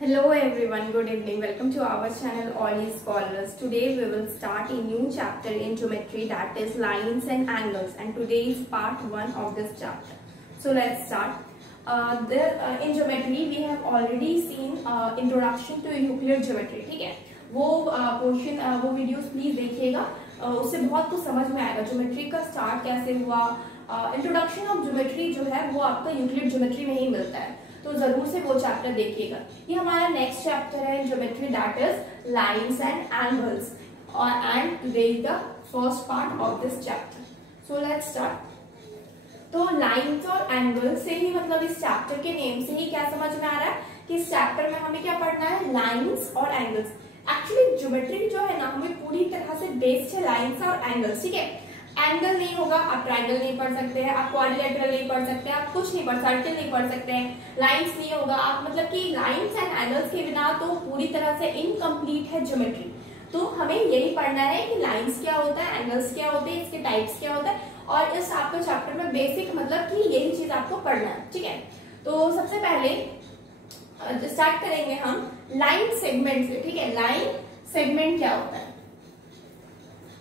Hello everyone, good evening. Welcome to our channel All Is Scholars. Today we will start a new chapter in geometry, that is lines and angles, and today is part 1 of this chapter. So let's start. In geometry we have already seen introduction to Euclid geometry. ठीक है, वो question वो videos please देखिएगा, उससे बहुत कुछ समझ में आएगा ज्योमेट्री का स्टार्ट कैसे हुआ. इंट्रोडक्शन ऑफ ज्योमेट्री जो है वो आपका यूक्लिड ज्योमेट्री में ही मिलता है, तो जरूर से वो चैप्टर देखिएगा. ये हमारा नेक्स्ट चैप्टर है geometry, that his lines and angles, and today is the first part of this chapter. So let's start. तो लाइंस और एंगल से ही मतलब इस चैप्टर के नेम से ही क्या समझ में आ रहा है कि इस चैप्टर में हमें क्या पढ़ना है, लाइंस और एंगल्स. एक्चुअली ज्योमेट्री जो है ना हमें पूरी तरह से बेस्ड है लाइंस और एंगल्स. ठीक है, एंगल नहीं होगा आप ट्राइंगल नहीं पढ़ सकते हैं, आप क्वाड्रिलेटरल नहीं पढ़ सकते, आप कुछ नहीं पढ़, सर्कल नहीं पढ़ सकते हैं. लाइंस नहीं होगा आप, मतलब कि लाइंस एंड एंगल्स के बिना तो पूरी तरह से इनकम्प्लीट है ज्योमेट्री. तो हमें यही पढ़ना है कि लाइंस क्या होता है, एंगल्स क्या होते हैं, इसके टाइप्स क्या होता है, और इस आपके चैप्टर में बेसिक मतलब कि यही चीज आपको पढ़ना है. ठीक है, तो सबसे पहले स्टार्ट करेंगे हम लाइन सेगमेंट से. ठीक है, लाइन सेगमेंट क्या होता है.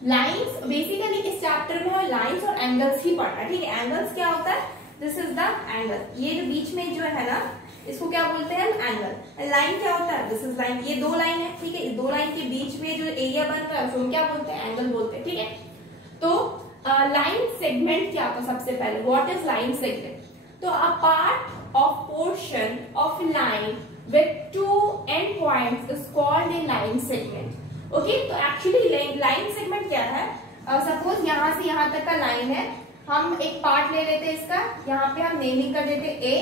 लाइंस बेसिकली इस चैप्टर में लाइंस और एंगल्स ही पढ़ना है. ठीक है, एंगल्स क्या होता है, दिस इज द एंगल, ये जो बीच में जो है ना इसको क्या बोलते हैं एंगल. लाइन क्या होता है, दिस इज लाइन, ये दो लाइन है. ठीक है, इस दो लाइन के बीच में जो एरिया बन रहा है उसको क्या बोलते हैं, एंगल बोलते हैं. ठीक है, तो लाइन सेगमेंट क्या होता है. सबसे पहले व्हाट इज लाइन सेगमेंट. तो a part of portion of line with two end points is called a line segment. Okay, तो एक्चुअली लाइन सेगमेंट क्या है, सपोज यहाँ से यहाँ तक का लाइन है, हम एक पार्ट ले लेते इसका, यहाँ पे हम नेमिंग कर देते ए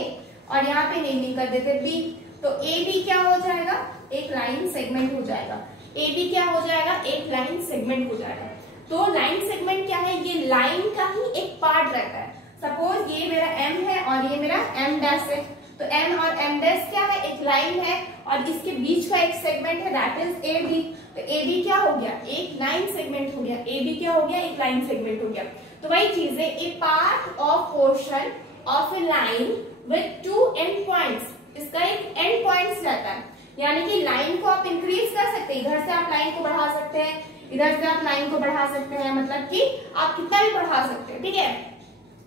और यहाँ पे नेमिंग कर देते बी. तो ए बी क्या हो जाएगा, एक लाइन सेगमेंट हो जाएगा. ए बी क्या हो जाएगा, एक लाइन सेगमेंट हो जाएगा. तो लाइन सेगमेंट क्या है, ये लाइन का ही एक पार्ट रहता है. सपोज ये मेरा एम है और ये मेरा एम डैश है, तो एम और एम डैश क्या है, एक लाइन है और इसके बीच का एक सेगमेंट है, दैट इज ए बी. तो ए बी क्या हो गया, एक लाइन सेगमेंट हो गया. ए बी क्या हो गया, एक लाइन सेगमेंट हो गया. तो वही चीज है, a part of portion of a line with two end points. इसका एक एंड पॉइंट्स रहता है, यानी कि लाइन को आप इंक्रीज कर सकते हैं, इधर से आप लाइन को बढ़ा सकते हैं, इधर से आप लाइन को बढ़ा सकते हैं, मतलब कि आप कितना भी बढ़ा सकते हैं. ठीक है,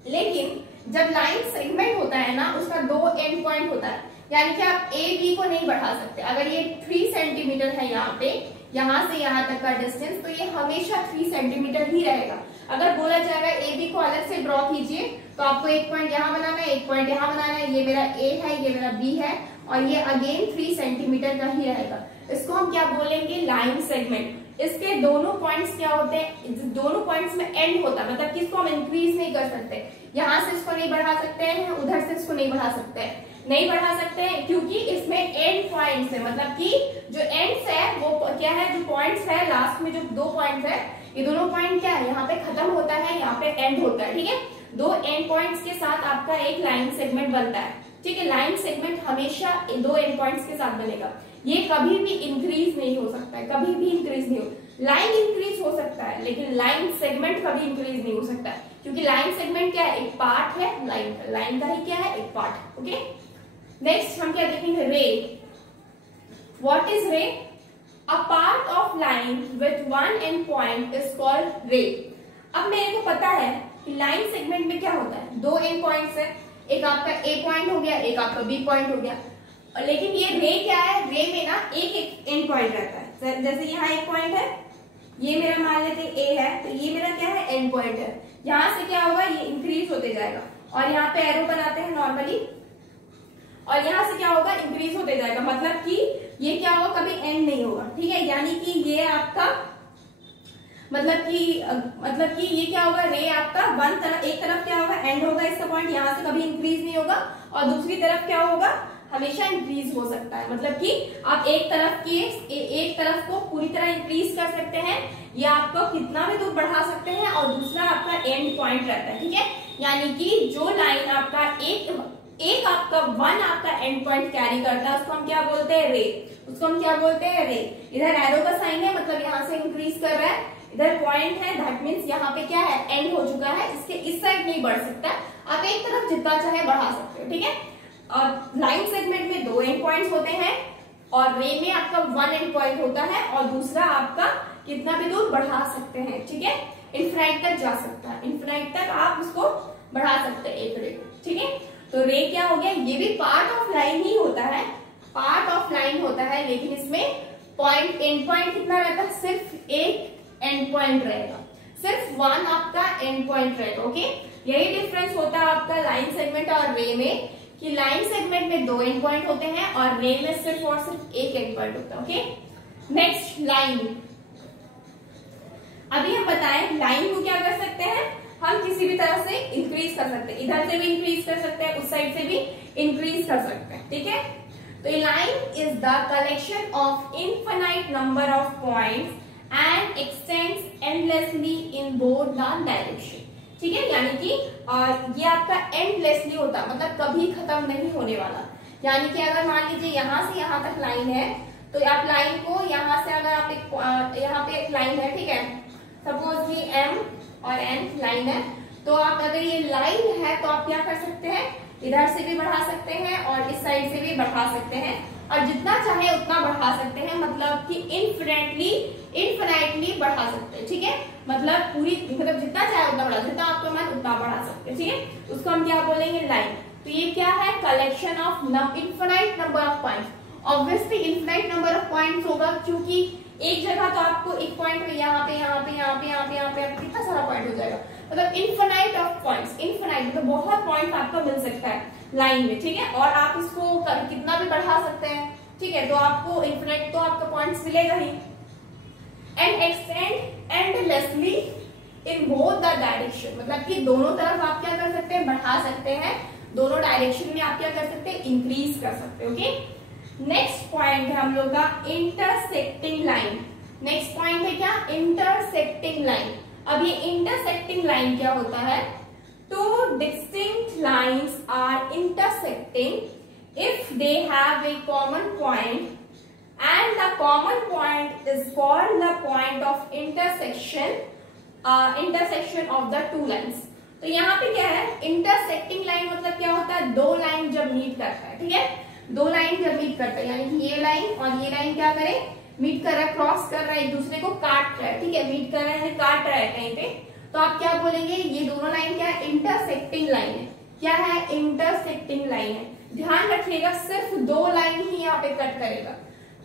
लेकिन जब लाइन सेगमेंट होता है ना उसका दो एंड पॉइंट होता है, यानी कि आप ए बी को नहीं बढ़ा सकते. अगर ये 3 सेंटीमीटर है यहाँ पे, यहाँ से यहाँ तक का डिस्टेंस, तो ये हमेशा 3 सेंटीमीटर ही रहेगा. अगर बोला जाएगा ए बी को अलग से ड्रॉ कीजिए, तो आपको एक पॉइंट यहाँ बनाना है, एक पॉइंट यहाँ बनाना है. ये मेरा ए है, ये मेरा बी है, और ये अगेन 3 सेंटीमीटर का ही रहेगा. इसको हम क्या बोलेंगे, लाइन सेगमेंट. इसके दोनों पॉइंट्स क्या होते हैं, दोनों पॉइंट्स में एंड होता है, मतलब कि इसको हम इंक्रीज नहीं कर सकते. यहाँ से इसको नहीं बढ़ा सकते हैं, उधर से इसको नहीं बढ़ा सकते हैं, नहीं बढ़ा सकते हैं क्योंकि इसमें एंड पॉइंट्स है. मतलब कि जो एंड्स है वो क्या है, जो पॉइंट्स है लास्ट में जो दो पॉइंट्स है, ये दोनों पॉइंट क्या है, यहाँ पे खत्म होता है, यहाँ पे एंड होता है. ठीक है, दो एंड पॉइंट्स के साथ आपका एक लाइन सेगमेंट बनता है. ठीक है, लाइन सेगमेंट हमेशा दो एंड पॉइंट्स के साथ बनेगा. ये कभी भी इंक्रीज नहीं हो सकता है, कभी भी इंक्रीज नहीं हो. लाइन इंक्रीज हो सकता है लेकिन लाइन सेगमेंट कभी इंक्रीज नहीं हो सकता है, क्योंकि लाइन सेगमेंट क्या है, एक पार्ट है लाइन का, लाइन का ही क्या है, एक पार्ट. ओके, नेक्स्ट हम क्या देखेंगे, रे. व्हाट इज रे. अ part of line with one and point is called रे. अब मेरे को पता है कि लाइन सेगमेंट में क्या होता है, दो एंड पॉइंट्स है, एक आपका ए पॉइंट हो गया, एक आपका बी पॉइंट हो गया. लेकिन ये रे क्या है, रे में ना एक एंड पॉइंट रहता है. जैसे यहाँ एक पॉइंट है, ये मेरा मान लेते ए है, तो ये मेरा क्या है, एंड पॉइंट है. यहाँ से क्या होगा, ये इंक्रीज होते जाएगा, और यहाँ पे एरो बनाते हैं नॉर्मली, और यहाँ से क्या होगा, इंक्रीज होते जाएगा. मतलब कि ये क्या होगा, कभी एंड नहीं होगा. ठीक है, यानी कि ये आपका मतलब कि ये क्या होगा, रे आपका वन तरफ, एक तरफ क्या होगा, एंड होगा इसका पॉइंट, यहाँ से कभी इंक्रीज नहीं होगा, और दूसरी तरफ क्या होगा, हमेशा इंक्रीज हो सकता है. मतलब कि आप एक तरफ को पूरी तरह इंक्रीज कर सकते हैं, या आपको कितना भी दूर बढ़ा सकते हैं, और दूसरा आपका एंड पॉइंट रहता है. ठीक है, यानी कि जो लाइन आपका एक आपका वन आपका एंड पॉइंट कैरी करता है उसको हम क्या बोलते हैं, रे. उसको हम क्या बोलते हैं, रे. इधर एरो का साइन है, मतलब यहाँ से इंक्रीज कर रहा है, इधर पॉइंट है, दैट मीन्स यहाँ पे क्या है, एंड हो चुका है, इसके इस साइड नहीं बढ़ सकता. आप एक तरफ जितना चाहे बढ़ा सकते हो. ठीक है, और लाइन सेगमेंट में दो एंड पॉइंट्स होते हैं, और रे में आपका 1 एंड पॉइंट होता है और दूसरा आपका कितना भी दूर बढ़ा सकते हैं, ठीक है, इनफिनाइट तक जा सकता है, इनफिनाइट तक आप उसको बढ़ा सकते हैं एक रे, ठीक है। तो रे क्या हो गया, ये भी पार्ट ऑफ लाइन ही होता है, पार्ट ऑफ लाइन होता है, लेकिन इसमें पॉइंट एंड पॉइंट कितना रहता है, सिर्फ एक एंड पॉइंट रहेगा, सिर्फ 1 आपका एंड पॉइंट रहेगा, ओके। यही डिफरेंस होता है आपका लाइन सेगमेंट और रे में, कि लाइन सेगमेंट में 2 एंड पॉइंट होते हैं और रे में सिर्फ और सिर्फ एक एंड पॉइंट होता है, ओके। नेक्स्ट लाइन, अभी हम बताएं लाइन को क्या कर सकते हैं, हम किसी भी तरह से इंक्रीज कर सकते हैं, इधर से भी इंक्रीज कर सकते हैं, उस साइड से भी इंक्रीज कर सकते हैं, ठीक है। तो line is the collection of infinite number of points and x tends endlessly in both the direction, ठीक है। यानी कि ये आपका एंडलेसली होता, मतलब कभी खत्म नहीं होने वाला। यानी कि अगर मान लीजिए यहाँ से यहाँ तक लाइन है, तो आप लाइन को यहाँ से अगर आप यहाँ पे एक लाइन है, ठीक है, सपोज ये M और N लाइन है, तो आप अगर ये लाइन है तो आप क्या कर सकते हैं, इधर से भी बढ़ा सकते हैं और इस साइड से भी बढ़ा सकते हैं, और जितना चाहे उतना बढ़ा सकते हैं, मतलब कि इनफिनाइटली बढ़ा सकते हैं, ठीक है। मतलब जितना चाहे उतना बढ़ा, जितना आपका मन उतना बढ़ा सकते हैं, ठीक है। उसको हम क्या बोलेंगे, लाइन। तो ये क्या है, collection of infinite number of points. Obviously infinite number of points होगा, क्योंकि एक जगह तो आपको एक पॉइंट में यहाँ पे कितना सारा पॉइंट हो जाएगा, मतलब इनफिनाइट ऑफ पॉइंट्स, इनफिनाइट मतलब बहुत पॉइंट आपको मिल सकता है लाइन में, ठीक है। और आप इसको कितना भी बढ़ा सकते हैं, ठीक है, तो आपको इनफिनाइट तो आपका पॉइंट्स मिलेगा ही। And extend endlessly in both the direction, मतलब कि दोनों तरफ आप क्या कर सकते हैं, बढ़ा सकते हैं, दोनों डायरेक्शन में आप क्या कर सकते हैं, इंक्रीज कर सकते हैं, ओके। नेक्स्ट पॉइंट है हम लोग का इंटरसेक्टिंग लाइन। नेक्स्ट पॉइंट है क्या, इंटरसेक्टिंग लाइन। अब ये इंटरसेक्टिंग लाइन क्या होता है, two distinct lines are intersecting if they have a common point and the common point is called the point of intersection of the two lines. तो यहाँ पे क्या है, इंटरसेक्टिंग लाइन मतलब क्या होता है, दो लाइन जब मीट करता है, ठीक है, दो लाइन जब मीट करता है, यानी कि ये लाइन और ये लाइन क्या करे, मीट कर रहा है, क्रॉस कर रहा है, एक दूसरे को काट रहा है, ठीक है, मीट कर रहा है, काट रहा है कहीं पे, तो आप क्या बोलेंगे, ये दोनों लाइन क्या है, इंटरसेक्टिंग लाइन है। क्या है, इंटरसेक्टिंग लाइन है। ध्यान रखिएगा सिर्फ दो लाइन ही यहाँ पे कट करेगा,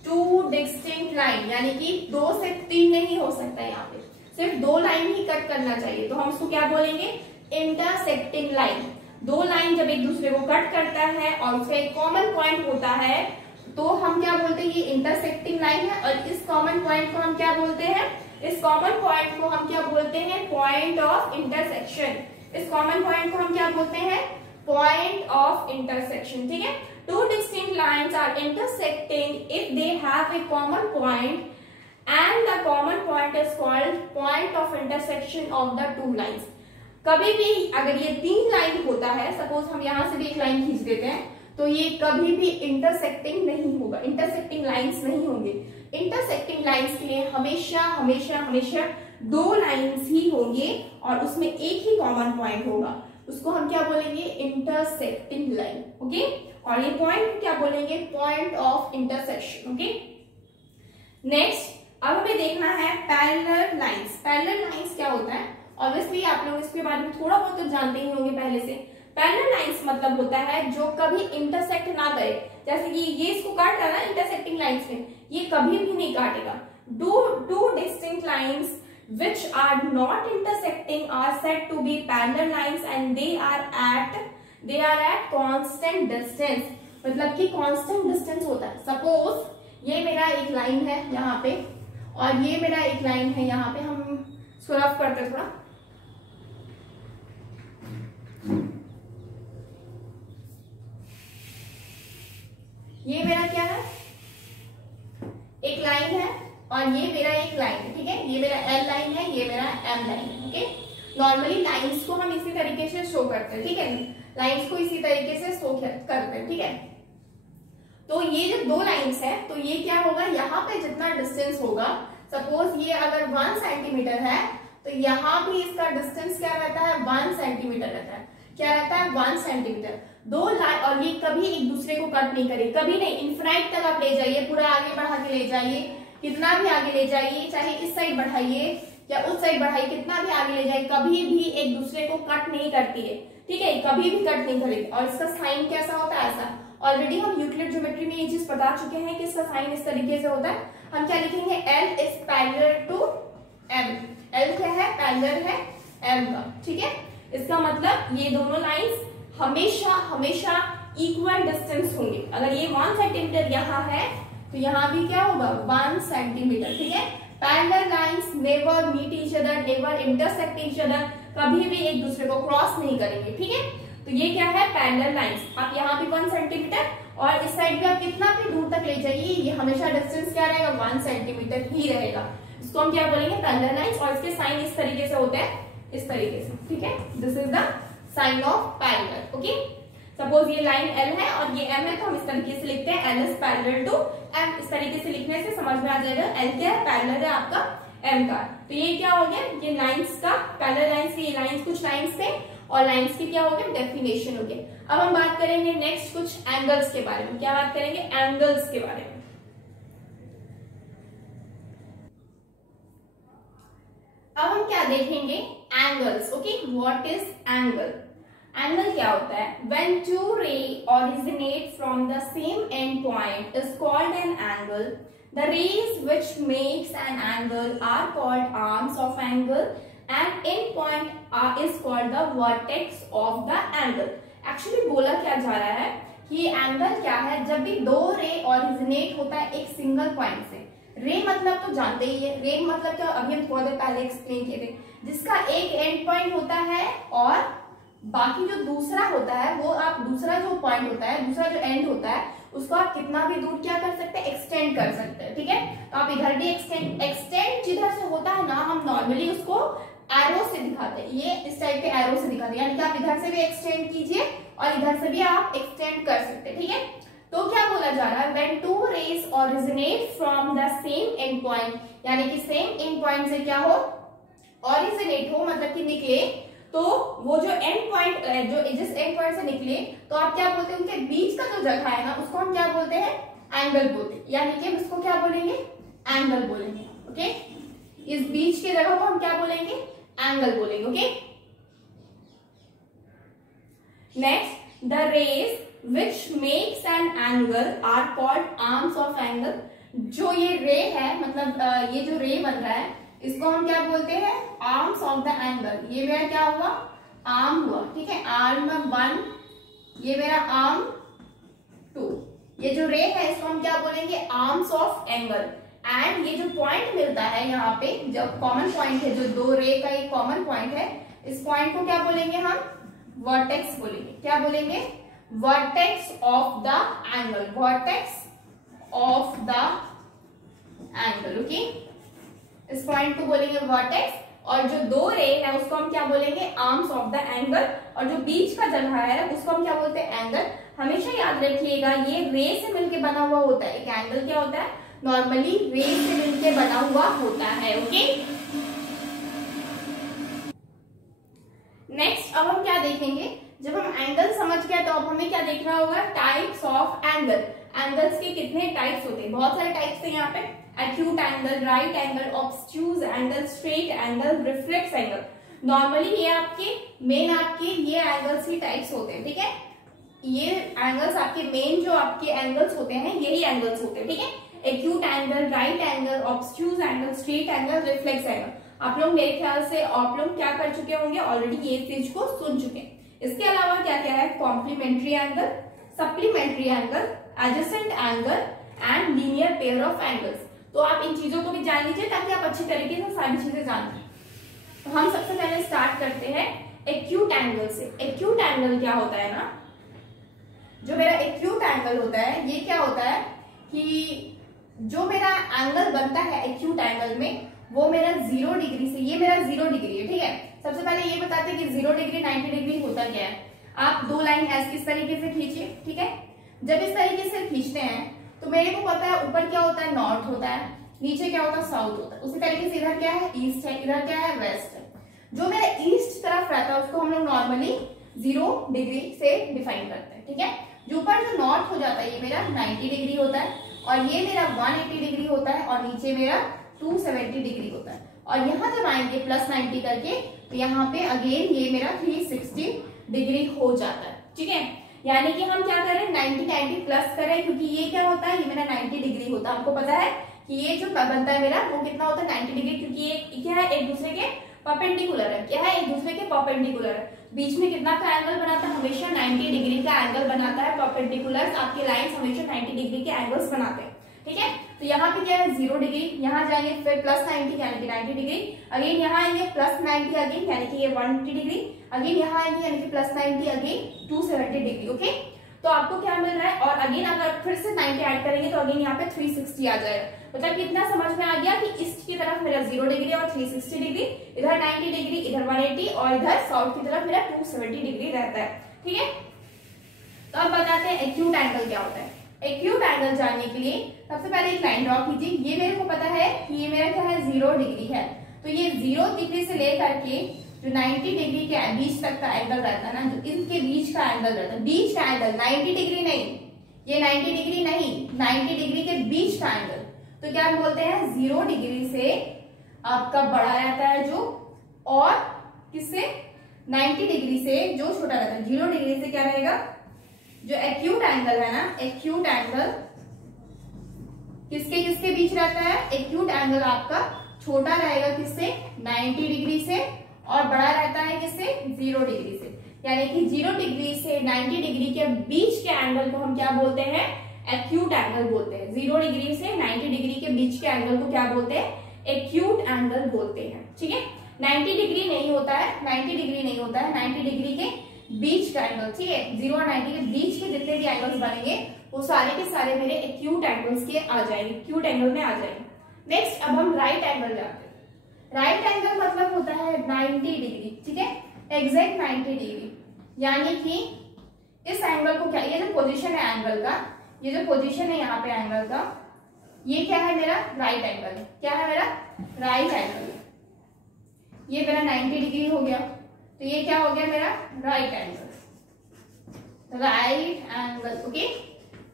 टू डिस्टिंक्ट लाइन, यानी कि 2 से 3 नहीं हो सकता, यहाँ पे सिर्फ 2 लाइन ही कट करना चाहिए, तो हम उसको क्या बोलेंगे, इंटरसेक्टिंग लाइन। दो लाइन जब एक दूसरे को कट करता है और उसका एक कॉमन पॉइंट होता है, तो हम क्या बोलते हैं, ये इंटरसेक्टिंग लाइन है। और इस कॉमन पॉइंट को हम क्या बोलते हैं, इस कॉमन पॉइंट को हम क्या बोलते हैं, पॉइंट ऑफ इंटरसेक्शन। इस कॉमन पॉइंट को हम क्या बोलते हैं, पॉइंट ऑफ इंटरसेक्शन, ठीक है। Two distinct lines are intersecting if they have a common point and the common point is called point of intersection of the two lines. कभी भी अगर ये 3 लाइन होता है, सपोज हम यहां से भी एक लाइन खींच देते हैं, तो ये कभी भी इंटरसेक्टिंग नहीं होगा, इंटरसेक्टिंग लाइंस नहीं होंगे। इंटरसेक्टिंग लाइंस के लिए हमेशा हमेशा हमेशा 2 लाइंस ही होंगे और उसमें एक ही कॉमन पॉइंट होगा, उसको हम क्या बोलेंगे, इंटरसेक्टिंग लाइन, ओके। और ये पॉइंट क्या बोलेंगे, point of intersection, okay. Next अब हमें देखना है पैरेलल लाइंस। पैरेलल लाइंस क्या होता है, ऑब्वियसली आप लोग इसके बारे में थोड़ा बहुत तो जानते ही होंगे पहले से। पैरेलल लाइंस मतलब होता है जो कभी इंटरसेक्ट ना करे, जैसे कि ये इसको काट रहा है ना इंटरसेक्टिंग लाइंस में, ये कभी भी नहीं काटेगा। Two distinct lines which are not intersecting are said to be parallel lines and they are at constant distance, मतलब कि constant distance होता है। सपोज ये मेरा एक लाइन है यहाँ पे और ये मेरा एक लाइन है यहाँ पे, हम इसको रफ करते हैं थोड़ा। ये मेरा क्या है, एक लाइन है और ये मेरा एक लाइन है, ठीक है, ये मेरा L लाइन है, ये मेरा M लाइन है, ओके। नॉर्मली लाइंस को हम इसी तरीके से शो करते हैं, ठीक है, लाइंस को इसी तरीके से शो करते हैं, ठीक है। तो ये जो 2 लाइंस है, तो ये क्या होगा, यहाँ पे जितना डिस्टेंस होगा, सपोज ये अगर 1 सेंटीमीटर है, तो यहाँ भी इसका डिस्टेंस क्या रहता है, 1 सेंटीमीटर रहता है। क्या रहता है, 1 सेंटीमीटर। दो लाइन, और ये कभी एक दूसरे को कट नहीं करेगी, कभी नहीं, इनफिनाइट तक आप ले जाइए, पूरा आगे बढ़ा के ले जाइए, कितना भी आगे ले जाइए, चाहे इस साइड बढ़ाइए या उस साइड बढ़ाइए, कितना भी आगे ले जाइए, कभी भी एक दूसरे को कट नहीं करती है, ठीक है, कभी भी कट नहीं करेगी। और इसका साइन कैसा होता है, ऐसा। ऑलरेडी हम यूक्लिड ज्योमेट्री में ये चीज बता चुके हैं कि इसका साइन इस तरीके से होता है। हम क्या लिखेंगे, L is parallel to M। L क्या है, पैरेलल है M का, ठीक है। इसका मतलब ये दोनों लाइंस हमेशा हमेशा इक्वल डिस्टेंस होंगे। अगर ये 1 सेंटीमीटर यहाँ है तो यहाँ भी क्या होगा, 1 सेंटीमीटर, ठीक है। Parallel lines never meet each other, never intersect each other, कभी भी एक दूसरे को क्रॉस नहीं करेंगे, ठीक है। तो ये क्या है, पैरेलल लाइंस। आप यहाँ भी 1 सेंटीमीटर और इस साइड भी आप कितना भी दूर तक ले जाइए, ये हमेशा डिस्टेंस क्या रहेगा, 1 सेंटीमीटर ही रहेगा। इसको हम क्या बोलेंगे, पैरेलल लाइंस। और इसके साइन इस तरीके से होते हैं, इस तरीके से, ठीक है। This is the sign of parallel, okay. Suppose ये लाइन L है और ये M है, तो हम इस तरीके से लिखते हैं L is parallel to M। इस तरीके से लिखने से समझ में आ जाएगा L क्या है, पैरेलल है आपका M का। तो ये क्या हो गया, ये लाइंस का, पैरेलल लाइंस, ये लाइंस कुछ लाइंस थे और लाइंस की क्या हो गया, डेफिनेशन हो गया। अब हम बात करेंगे नेक्स्ट कुछ एंगल्स के बारे में। क्या बात करेंगे, एंगल्स के बारे में। अब हम क्या देखेंगे, angles, okay. What is angle, angle क्या होता है, when two ray originate from the same end point is called an angle. The rays which makes an angle are called arms of angle and end point is called the vertex of the angle. Actually बोला क्या जा रहा है कि angle क्या है, जब भी दो रे ओरिजिनेट होता है एक सिंगल पॉइंट से। रे मतलब तो जानते ही है, रे मतलब क्या, अभी हम थोड़ा देर पहले एक्सप्लेन किए थे, जिसका एक एंड पॉइंट होता है और बाकी जो दूसरा होता है वो आप, दूसरा जो पॉइंट होता है, दूसरा जो एंड होता है, उसको आप कितना भी दूर क्या कर सकते हैं, एक्सटेंड कर सकते हैं, ठीक है। तो आप इधर भी एक्सटेंड जिधर से होता है ना, हम नॉर्मली उसको एरो से दिखाते हैं, ये इस टाइप के एरो से दिखाते हैं, यानी कि आप इधर से भी एक्सटेंड कीजिए और इधर से भी आप एक्सटेंड कर सकते हैं, ठीक है। तो क्या बोला जा रहा है, when two rays originate from the same end point, यानी कि सेम एंड पॉइंट से क्या हो, ओरिजिनेट हो, मतलब कि निकले, तो वो जो एंड पॉइंट, जो जिस एंड पॉइंट से निकले, तो आप क्या बोलते हैं, उनके बीच का जो जगह है ना, उसको हम क्या बोलते हैं, एंगल बोलते हैं, यानी कि हम इसको क्या बोलेंगे, एंगल बोलेंगे, ओके। इस बीच के जगह को हम क्या बोलेंगे, एंगल बोलेंगे, okay. Next, the rays which makes an angle are called arms of angle. जो ये रे है, मतलब ये जो रे बन रहा है, इसको हम क्या बोलते हैं, आर्म्स ऑफ द एंगल। ये मेरा क्या हुआ, आर्म हुआ, ठीक है, आर्म 1, ये मेरा आर्म 2। ये जो रे है इसको हम क्या बोलेंगे, आर्म्स ऑफ एंगल। एंड ये जो पॉइंट मिलता है यहाँ पे, जब कॉमन पॉइंट है, जो दो रे का एक कॉमन पॉइंट है, इस पॉइंट को क्या बोलेंगे हम, वर्टेक्स बोलेंगे। क्या बोलेंगे, vertex of the angle, vertex of the angle, okay. इस पॉइंट को बोलेंगे वर्टेक्स, और जो दो रे है उसको हम क्या बोलेंगे, आर्म्स ऑफ द एंगल, और जो बीच का जगह है उसको हम क्या बोलते हैं, एंगल। हमेशा याद रखिएगा ये रे से मिलके बना हुआ होता है, एक एंगल क्या होता है, नॉर्मली रे से मिलके बना हुआ होता है, ओके। नेक्स्ट अब हम क्या देखेंगे, जब हम एंगल समझ गए तो अब हमें क्या देखना होगा, टाइप्स ऑफ एंगल। एंगल्स के कितने टाइप्स होते हैं, बहुत सारे टाइप्स हैं यहाँ पे, acute angle, right angle, obtuse angle, straight angle, reflex angle. Normally ये आपके मेन आपके ये एंगल्स ही टाइप्स होते हैं, ठीक है। ये एंगल्स आपके मेन जो आपके एंगल्स होते हैं, यही एंगल्स होते हैं, ठीक है। Acute angle, right angle, obtuse angle, straight angle, reflex angle. आप लोग मेरे ख्याल से आप लोग क्या कर चुके होंगे, ऑलरेडी ये चीज को सुन चुके हैं। इसके अलावा क्या क्या है, complementary angle, supplementary angle, adjacent angle and linear pair of angles. तो आप इन चीजों को भी जान लीजिए ताकि आप अच्छी तरीके से सारी चीजें जान लें। तो हम सबसे पहले स्टार्ट करते हैं एक्यूट एंगल से। एक्यूट एंगल क्या होता है ना, जो मेरा एक्यूट एंगल होता है, ये क्या होता है कि जो मेरा एंगल बनता है एक्यूट एंगल में, वो मेरा 0 डिग्री से, ये मेरा 0 डिग्री है, ठीक है। सबसे पहले ये बताते हैं कि 0 डिग्री 90 डिग्री होता क्या है। आप दो लाइन ऐसे इस तरीके से खींचिए, ठीक है। जब इस तरीके से खींचते हैं तो मेरे को पता है ऊपर क्या होता है, नॉर्थ होता है, नीचे क्या होता है, साउथ होता है। उसी तरीके से इधर क्या है, ईस्ट है, इधर क्या है, वेस्ट है। जो मेरा ईस्ट तरफ रहता है उसको हम लोग नॉर्मली 0 डिग्री से डिफाइन करते हैं, ठीक है। जो ऊपर जो नॉर्थ हो जाता है ये मेरा 90 डिग्री होता है, और ये मेरा 180 डिग्री होता है, और नीचे मेरा 270 डिग्री होता है। और यहाँ जब आएंगे प्लस 90 करके तो यहाँ पे अगेन ये मेरा 360 डिग्री हो जाता है, ठीक है। यानी कि हम क्या करें 90 प्लस करें, क्योंकि ये क्या होता है, ये मेरा 90 डिग्री होता है। आपको पता है कि ये जो बनता है मेरा वो कितना होता है 90 डिग्री, क्योंकि ये क्या है एक दूसरे के परपेंडिकुलर है। क्या है, एक दूसरे के परपेंडिकुलर है। बीच में कितना का एंगल बनाता है, हमेशा 90 डिग्री का एंगल बनाता है। परपेंडिकुलर आपके लाइंस हमेशा 90 डिग्री के एंगल्स बनाते हैं, ठीक है। तो यहाँ पे क्या है 0 डिग्री, यहाँ जाएंगे फिर प्लस 90 यानी कि 90 डिग्री, अगेन यहाँ आएंगे प्लस 90 अगेन यानी कि ये 180 डिग्री, अगेन यहाँ आएंगे यानी कि प्लस 90 अगेन 270 डिग्री, ओके। तो आपको क्या मिल रहा है, और अगेन अगर फिर से 90 ऐड करेंगे तो अगेन यहाँ पे 360 आ जाएगा। मतलब कितना समझ में आ गया कि ईस्ट की तरफ मेरा 0 डिग्री और 360 डिग्री, इधर 90 डिग्री, इधर 180, और इधर साउथ की तरफ मेरा 270 डिग्री रहता है, ठीक है। तो अब बताते हैं एक्यूट एंगल क्या होता है। एक्यूट एंगल जानने के लिए सबसे पहले एक लाइन ड्रॉ कीजिए। ये मेरे को पता है कि ये मेरा क्या है 0 डिग्री है, तो ये 0 डिग्री से लेकर के जो 90 डिग्री के बीच तक का एंगल रहता है ना, जो इनके बीच का एंगल रहता है, बीच का एंगल 90 डिग्री नहीं, ये 90 डिग्री नहीं, 90 डिग्री के बीच का एंगल, तो क्या हम बोलते हैं 0 डिग्री से आपका बड़ा रहता है जो, और किससे 90 डिग्री से जो छोटा रहता है। 0 डिग्री से क्या रहेगा, जो एक्यूट एंगल है ना, एक्यूट एंगल किसके किसके बीच रहता है, एक्यूट एंगल आपका छोटा रहेगा किससे 90 डिग्री से, और बड़ा रहता है किससे 0 डिग्री से। यानी कि 0 डिग्री से 90 डिग्री के बीच के एंगल को हम क्या बोलते हैं, एक्यूट एंगल बोलते हैं। 0 डिग्री से 90 डिग्री के बीच के एंगल को क्या बोलते हैं, एक्यूट एंगल बोलते हैं, ठीक है। 90 डिग्री नहीं होता है, 90 डिग्री नहीं होता है, 90 डिग्री के बीच का एंगल, ठीक है। 0 और 90 के बीच के जितने भी एंगल्स बनेंगे वो सारे के सारे मेरे एक्यूट एंगल्स के आ जाएंगे, एक्यूट एंगल में आ जाएंगे। नेक्स्ट अब हम राइट एंगल जाते हैं। राइट एंगल मतलब होता है 90 डिग्री, ठीक है, एग्जैक्ट 90 डिग्री। यानी कि इस एंगल को क्या, ये जो पोजीशन है एंगल का, ये जो पोजीशन है यहाँ पे एंगल का, ये क्या है मेरा राइट एंगल, क्या है मेरा राइट एंगल। ये मेरा 90 डिग्री हो गया, तो ये क्या हो गया मेरा right angle, right angle, okay.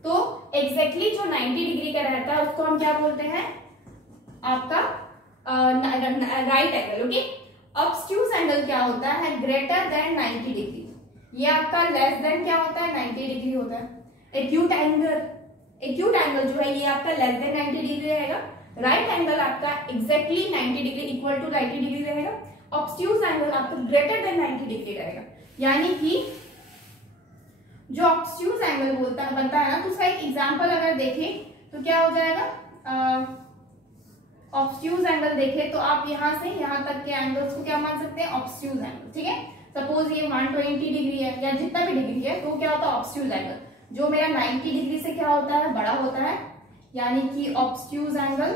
तो एग्जैक्टली जो 90 डिग्री का रहता है उसको हम क्या बोलते हैं, आपका राइट एंगल, ओके। ऑब्स्ट्यूज एंगल क्या होता है, ग्रेटर देन 90 डिग्री, ये आपका लेस देन क्या होता है 90 डिग्री होता है। एक्यूट एंगल जो है ये आपका लेस देन 90 डिग्री रहेगा। राइट एंगल आपका exactly 90 degree equal to 90 degree रहेगा। ऑब्स्ट्यूज एंगल आपका ग्रेटर देन 90 डिग्री रहेगा। यानी कि जो ऑब्स्ट्यूज एंगल बनता है ना, तो उसका एक एग्जांपल अगर देखें तो क्या हो जाएगा, ऑब्स्ट्यूज एंगल देखें तो आप यहां से यहां तक के एंगल्स को क्या मान सकते हैं, ऑब्स्ट्यूज एंगल, ठीक है। सपोज ये 120 डिग्री है या जितना भी डिग्री है, तो क्या होता है ऑब्स्ट्यूज एंगल, जो मेरा 90 डिग्री से क्या होता है बड़ा होता है, यानी कि ऑब्स्ट्यूज एंगल,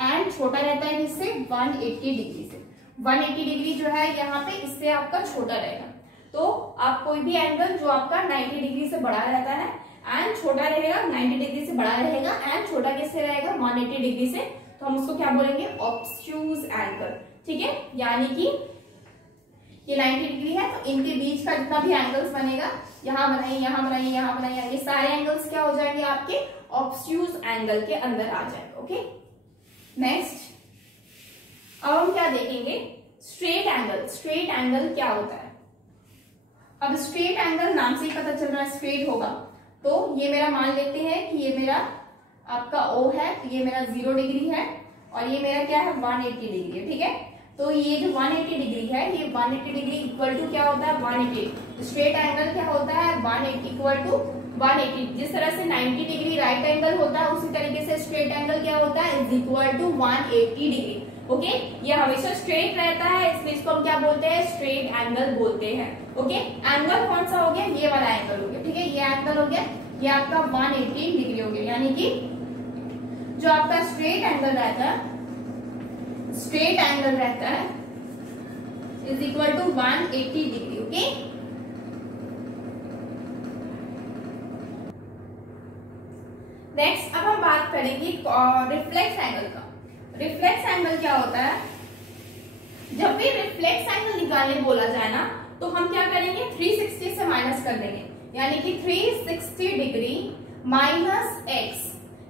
एंड छोटा रहता है किससे 180 डिग्री से। 180 डिग्री जो है यहाँ पे इससे आपका छोटा रहेगा। तो आप कोई भी एंगल जो आपका 90 डिग्री से बड़ा रहता है एंड छोटा रहेगा, 90 डिग्री से बड़ा रहेगा एंड छोटा किससे रहेगा 180 डिग्री से, तो हम उसको क्या बोलेंगे ऑब्स्ट्यूज एंगल, ठीक है। यानी कि ये 90 डिग्री है तो इनके बीच का जितना भी एंगल्स बनेगा, यहाँ बनाइए, यहाँ बनाइए, यहाँ बनाइए, ये सारे एंगल्स क्या हो जाएंगे आपके ऑब्स्ट्यूज एंगल के अंदर आ जाएंगे, ओके। नेक्स्ट अब हम क्या देखेंगे, स्ट्रेट एंगल। स्ट्रेट एंगल क्या होता है, अब स्ट्रेट एंगल नाम से ही पता चल रहा है स्ट्रेट होगा। तो ये मेरा मान लेते हैं कि ये मेरा आपका O है, तो ये मेरा 0 डिग्री है, और ये मेरा क्या है 180 डिग्री है, ठीक है। तो ये जो 180 डिग्री है, ये 180 डिग्री इक्वल टू क्या होता है 180। स्ट्रेट एंगल क्या होता है 180 इक्वल टू 180। जिस तरह से 90 डिग्री राइट एंगल होता है, उसी तरीके से स्ट्रेट एंगल क्या होता है is equal to 180 degree, okay. ये हमेशा स्ट्रेट रहता है, इसलिए इसको हम क्या बोलते हैं स्ट्रेट एंगल बोलते हैं, ओके। एंगल कौन सा हो गया, ये वाला एंगल हो गया, ठीक है। ये एंगल हो गया, ये आपका 180 डिग्री हो गया। यानी कि जो आपका स्ट्रेट एंगल रहता है, स्ट्रेट एंगल रहता है is equal to 180 degree, okay. Next अब हम बात करेंगे रिफ्लेक्स एंगल का। रिफ्लेक्स एंगल क्या होता है, जब भी रिफ्लेक्स एंगल निकालने बोला जाए ना, तो हम क्या करेंगे 360 से माइनस कर देंगे, यानी कि 360 डिग्री माइनस x,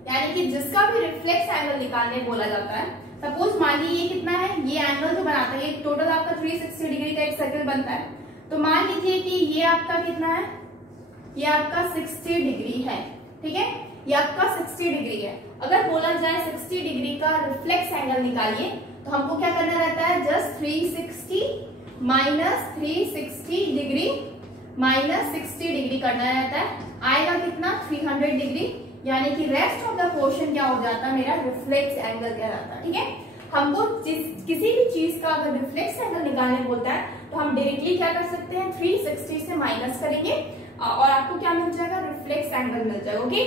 यानी कि जिसका भी रिफ्लेक्स एंगल निकालने बोला जाता है। सपोज मान लीजिए ये कितना है, ये एंगल जो बनाता है, ये टोटल आपका 360 डिग्री का एक सर्कल बनता है। तो मान लीजिए कि ये आपका कितना है, ये आपका 60 डिग्री है, ठीक है, ये आपका 60 डिग्री है। अगर बोला जाए 60 डिग्री का रिफ्लेक्स एंगल निकालिए, तो हमको क्या करना रहता है, just 360 minus 360 degree minus 60 degree करना रहता है। आएगा कितना 300 डिग्री, यानी कि रेस्ट ऑफ द पोर्शन क्या हो जाता है, मेरा रिफ्लेक्स एंगल कहलाता है। ठीक है, हमको किसी भी चीज का अगर रिफ्लेक्स एंगल निकालने बोलता है तो हम डायरेक्टली क्या कर सकते हैं, 360 से माइनस करेंगे और आपको क्या मिल जाएगा, रिफ्लेक्स एंगल मिल जाएगा। ओके,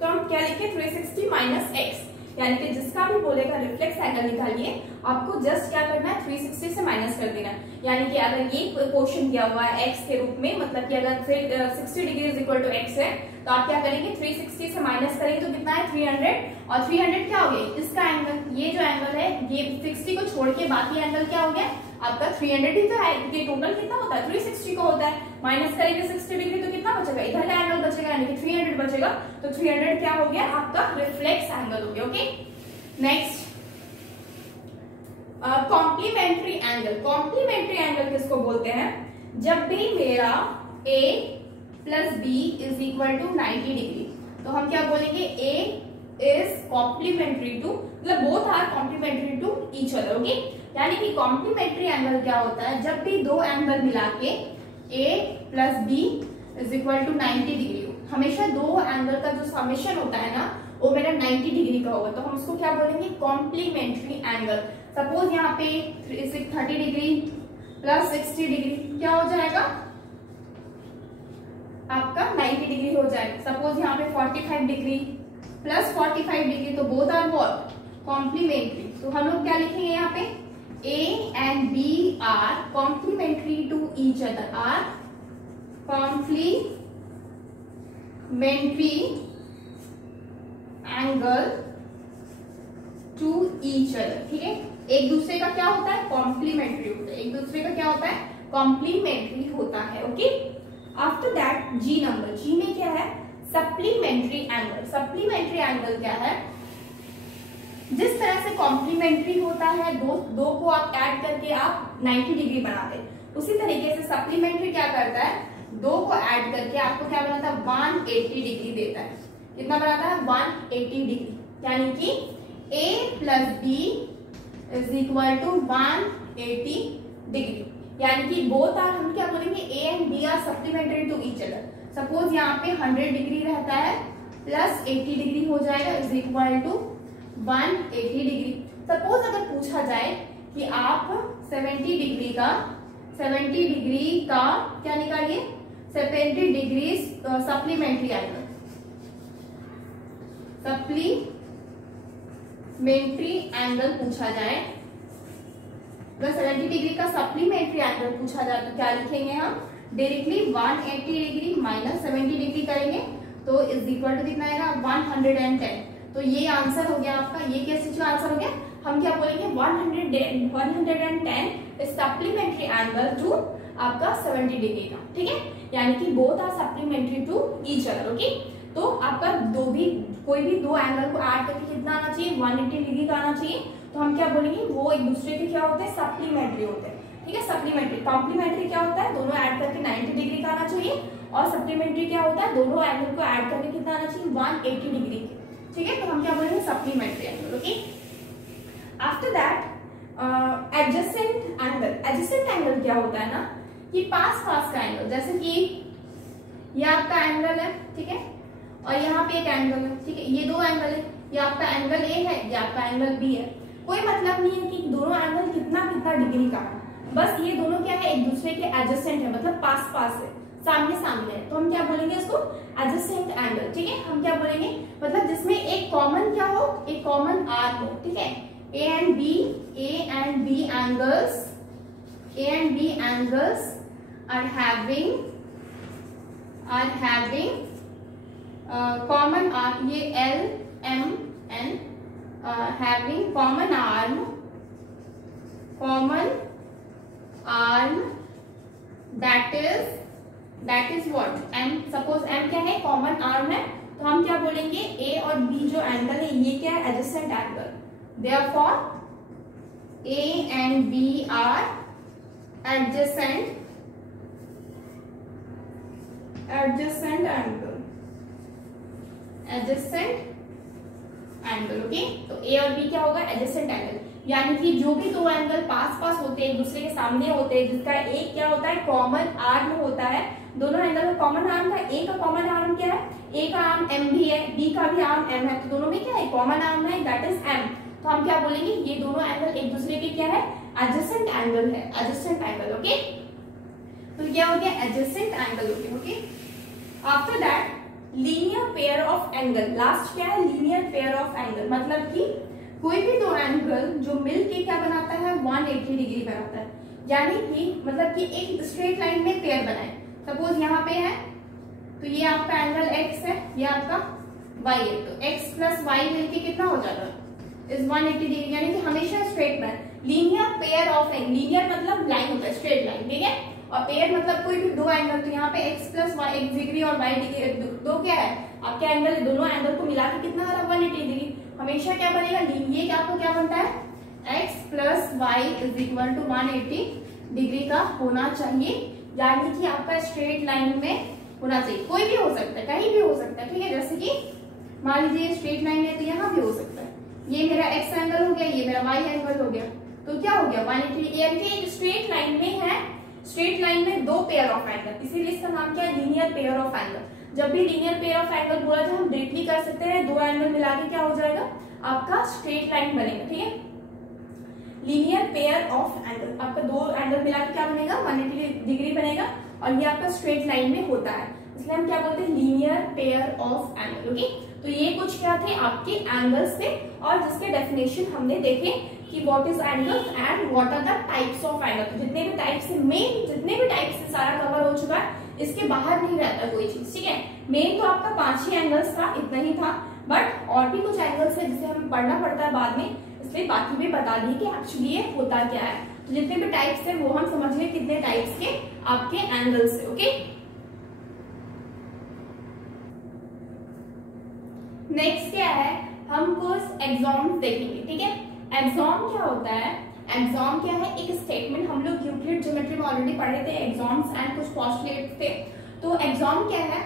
तो हम क्या लिखे 360 माइनस एक्स, यानी कि जिसका भी बोलेगा रिफ्लेक्स एंगल निकालिए, आपको जस्ट क्या करना है 360 से माइनस कर देना। यानी कि अगर ये क्वेश्चन दिया हुआ है एक्स के रूप में, मतलब कि अगर 60 degree is equal to x है, तो आप क्या करेंगे 360 से माइनस करेंगे तो कितना है 300, और 300 क्या हो गया, इसका एंगल, ये जो एंगल है ये 60 को छोड़ के बाकी एंगल क्या हो गया आपका 300 ही तो है, क्योंकि टोटल कितना होता है 360 को होता है, माइनस करेंगे 60 डिग्री तो कितना बचेगा, इधर का एंगल बचेगा, यानी कि 300 बचेगा। तो 300 क्या हो गया आपका रिफ्लेक्स एंगल हो गया। Okay, next complementary angle. Complementary angle किसको बोलते हैं, जब भी मेरा A plus B is equal to 90 degree, तो हम क्या बोलेंगे A इज कॉम्प्लीमेंट्री टू, मतलब both are complementary to each other. Okay, यानी कि कॉम्प्लीमेंट्री एंगल क्या होता है, जब भी दो एंगल मिला के A plus B is equal to 90 degree हो, हमेशा दो एंगल का जो समेशन होता है ना वो मेरा 90 डिग्री का होगा, तो हम उसको क्या बोलेंगे कॉम्प्लीमेंट्री एंगल। सपोज यहाँ पे 30 डिग्री प्लस 60 डिग्री क्या हो जाएगा आपका 90 डिग्री हो जाएगा। सपोज यहाँ पे 45 डिग्री प्लस 45 डिग्री, तो बोथ आर व्हाट कॉम्प्लीमेंट्री। तो हम लोग क्या लिखेंगे यहाँ पे A and B are complementary to each other, are complementary angle to each other। ठीक है, एक दूसरे का क्या होता है कॉम्प्लीमेंट्री होता है, एक दूसरे का क्या होता है कॉम्प्लीमेंट्री होता है। Okay, after that G number, G में क्या है सप्लीमेंट्री एंगल। सप्लीमेंट्री एंगल क्या है, जिस तरह से कॉम्प्लीमेंट्री होता है दो को आप ऐड करके आप 90 डिग्री बनाते हैं, उसी तरीके से सप्लीमेंट्री क्या करता है, दो को ऐड करके आपको क्या बनाता है 180 डिग्री देता है। कितना बनाता है 180 डिग्री, यानी कि A plus B is equal to 180 degree, यानी कि बोथ आर, हम क्या बोलेंगे A and B are supplementary to each other. Suppose यहाँ पे 100 डिग्री रहता है प्लस 80 डिग्री हो जाएगा is equal to 180 degree. Suppose अगर पूछा जाए कि आप 70 डिग्री का क्या निकालिए 70 degree supplementary angle, supplementary angle पूछा जाए, अगर 70 डिग्री का सप्लीमेंट्री एंगल पूछा जाए तो क्या लिखेंगे हम डायरेक्टली 180 डिग्री माइनस 70 डिग्री करेंगे तो इज इक्वल टू कितना आएगा 110। तो ये आंसर हो गया आपका, ये कैसे जो आंसर हो गया, हम क्या बोलेंगे 110 सप्लीमेंट्री एंगल टू आपका 70 डिग्री का। ठीक है, यानी कि both are supplementary to each other. Okay, तो आपका कोई भी दो एंगल को ऐड करके कितना आना चाहिए 180 डिग्री का आना चाहिए, तो हम क्या बोलेंगे वो एक दूसरे के क्या होते हैं सप्लीमेंट्री होते हैं। ठीक है, सप्लीमेंट्री। कॉम्प्लीमेंट्री क्या होता है, दोनों ऐड करके 90 डिग्री का आना चाहिए, और सप्लीमेंट्री क्या होता है, दोनों एंगल को ऐड करके कितना आना चाहिए 180 डिग्री के। ठीक है, तो हम क्या बोलेंगे supplementary angle. Okay, after that adjacent angle. Adjacent angle क्या होता है ना कि पास का एंगल, जैसे कि ये आपका एंगल है, ठीक है, और यहाँ पे एक एंगल है, ठीक है, ये दो एंगल है, ये आपका एंगल ए है, ये आपका एंगल बी है। कोई मतलब नहीं है कि दोनों एंगल कितना कितना डिग्री का है, बस ये दोनों क्या है एक दूसरे के एडजेसेंट है, मतलब पास है, सामने सामने है, तो हम क्या बोलेंगे इसको एडजेसेंट एंगल। ठीक है, हम क्या बोलेंगे मतलब जिसमें एक कॉमन क्या हो, एक कॉमन आर्म हो। ठीक है, A and B angles are having common arm, ये L M N having common arm that is what M, suppose M क्या है, कॉमन आर्म है, तो हम क्या बोलेंगे, ए और बी जो एंगल है ये क्या है, adjacent angle, therefore A and B are adjacent angle, okay. तो ए और बी क्या होगा, एडजेसेंट एंगल, यानी कि जो भी दो एंगल पास पास होते हैं, एक दूसरे के सामने होते हैं, जिसका एक क्या होता है, कॉमन आर्म होता है, दोनों एंगल का कॉमन आर्म था, ए का कॉमन आर्म क्या है, ए का आर्म एम भी है, बी का भी आर्म एम है, तो दोनों में क्या है, कॉमन आर्म है, दैट इज एम। तो हम क्या बोलेंगे, ये दोनों एंगल एक दूसरे के क्या है, एडजेसेंट एंगल है, एडजेसेंट एंगल, ओके। तो क्या हो गया, एडजेसेंट एंगल हो गया, okay. After that linear pair of angle, last क्या है, लीनियर पेयर ऑफ एंगल, मतलब कि कोई भी दो एंगल जो मिलके क्या बनाता है, 180 डिग्री बनाता है, यानी कि मतलब कि एक स्ट्रेट लाइन में पेयर बनाए, सपोज यहाँ पे है, तो ये आपका एंगल x है, ये आपका y है, तो x प्लस वाई मिलके कितना हो जाएगा, इस 180 डिग्री, यानी कि हमेशा स्ट्रेट में। Linear pair of angle, linear मतलब लाइन होता है, स्ट्रेट लाइन, ठीक है, और पेयर मतलब कोई भी दो एंगल, तो यहाँ पे x plus y, x degree और y डिग्री, दो क्या है आपके एंगल, दोनों एंगल को मिला के कितना आ रहा है, 180 डिग्री, हमेशा क्या बनेगा, ये आपको क्या बनता है, x plus y is equal to 180 degree का होना चाहिए, यानी कि आपका स्ट्रेट लाइन में होना चाहिए, कोई भी हो सकता है, कहीं भी हो सकता है, ठीक है, जैसे कि मान लीजिए स्ट्रेट लाइन है तो यहाँ भी हो सकता है, ये मेरा x एंगल हो गया, ये मेरा y एंगल हो गया, तो क्या हो गया 180, यानी कि एक स्ट्रेट लाइन में है, स्ट्रेट लाइन में दो पेयर ऑफ एंगल, इसीलिए इसका नाम क्या है, लीनियर पेयर ऑफ एंगल। जब भी लीनियर पेयर ऑफ एंगल बोला जाए, हम डायरेक्टली कर सकते हैं, दो एंगल मिला के क्या हो जाएगा, आपका स्ट्रेट लाइन बनेगा, ठीक है। लीनियर पेयर ऑफ एंगल, आपका दो एंगल मिला के क्या बनेगा, 180 डिग्री बनेगा, और ये आपका स्ट्रेट लाइन में होता है, इसलिए हम क्या बोलते हैं, linear pair of angle, okay. तो ये कुछ क्या थे आपके एंगल्स थे, और जिसके डेफिनेशन हमने देखे कि what is angle and what are the types of angle. तो जितने भी टाइप्स से मेन, जितने भी टाइप्स से सारा कवर हो चुका है, इसके बाहर नहीं रहता कोई चीज, ठीक है। मेन तो आपका 5 ही एंगल्स था, इतना ही था, बट और भी कुछ एंगल्स है जिसे हमें पढ़ना पड़ता है बाद में, इसलिए बाकी भी बता दी कि एक्चुअली ये होता क्या है। तो जितने भी टाइप्स है वो हम समझ गए कितने टाइप्स के आपके एंगल्स है, ओके। नेक्स्ट क्या है, हम कुछ एग्जाम्स देखेंगे, ठीक है। एग्जाम क्या होता है, एग्जाम क्या है, एक स्टेटमेंट, हम लोग यूक्लिड ज्योमेट्री में ऑलरेडी पढ़े थे एग्जाम्स एंड कुछ पोस्टुलेट्स थे। तो एग्जाम क्या है,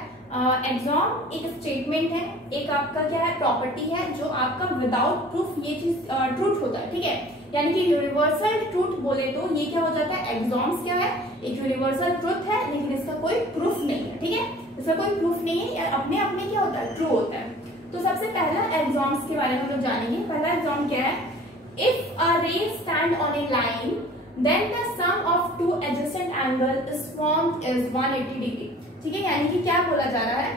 एग्जाम एक स्टेटमेंट है, एक आपका क्या है, प्रॉपर्टी है, जो आपका विदाउट प्रूफ ये चीज ट्रूथ होता है, ठीक है, यानी कि यूनिवर्सल ट्रूथ बोले तो ये क्या हो जाता है, एग्जाम्स क्या है, एक यूनिवर्सल ट्रूथ है, लेकिन इसका कोई प्रूफ नहीं है, ठीक है, इसका कोई प्रूफ नहीं है, अपने अपने क्या होता है, ट्रू होता है। तो सबसे पहला एग्जाम्स के बारे में हम लोग जानेंगे। पहला एग्जाम क्या है, if a ray stand on a line then the sum of two adjacent angle is formed is 180 degree, ठीक है, यानी कि क्या बोला जा रहा है,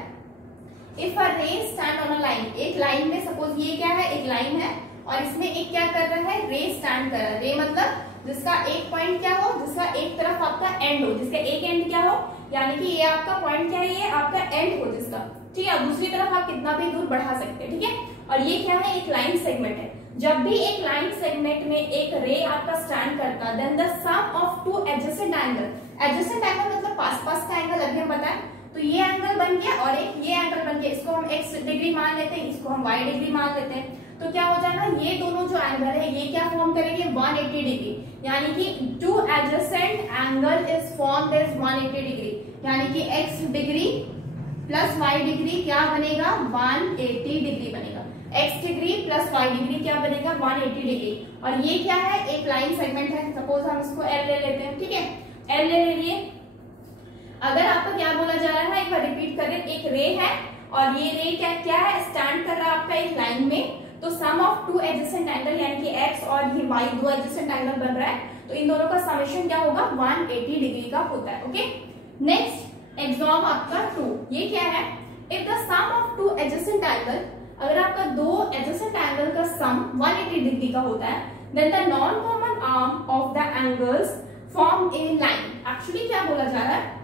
if a ray stand on a line, एक लाइन में सपोज ये क्या है, एक लाइन है, और इसमें एक क्या कर रहा है, रे स्टैंड कर रहा है, रे मतलब जिसका एक पॉइंट क्या हो, जिसका एक तरफ आपका एंड हो, जिसका एक एंड क्या हो, यानी कि ये आपका पॉइंट क्या है, ये आपका एंड हो जिसका, ठीक है, दूसरी तरफ आप कितना भी दूर बढ़ा सकते हैं, ठीक है, और ये क्या है, एक लाइन सेगमेंट है। जब भी एक लाइन सेगमेंट में एक रे आपका स्टैंड करता, then the sum of two adjacent angle, adjacent angle मतलब पास पास का एंगल, अभी हम बताएं, तो ये एंगल बन गया और एक ये एंगल बन गया, इसको हम x डिग्री मान लेते हैं, इसको हम y डिग्री मान लेते हैं, तो क्या हो जाएगा, ये दोनों जो एंगल है ये क्या फॉर्म करेंगे, 180 डिग्री, यानी कि two adjacent angle is formed as 180 degree, यानी कि x degree plus y degree क्या बनेगा, 180 डिग्री बनेगा, x degree plus y degree क्या बनेगा, 180 डिग्री। और ये क्या है, एक लाइन सेगमेंट है, सपोज हम इसको L ले लेते हैं, ठीक है, L ले लिए। अगर आपको क्या बोला जा रहा है, एक बार रिपीट करें, एक रे है और ये रे क्या क्या है, स्टैंड कर रहा है आपका एक लाइन में, तो सम ऑफ टू एडजेसेंट एंगल यानी कि x और ये y दो एडजेसेंट एंगल बन रहा है, तो इन दोनों का समेशन क्या होगा, 180 डिग्री का होता है, ओके। नेक्स्ट एग्जाम आपका 2, ये क्या है, if the sum of two adjacent angle, अगर आपका दो एडजेसेंट एंगल का सम 180 डिग्री का होता है, then the non common arm of the angles form a line. Actually क्या बोला जा रहा है,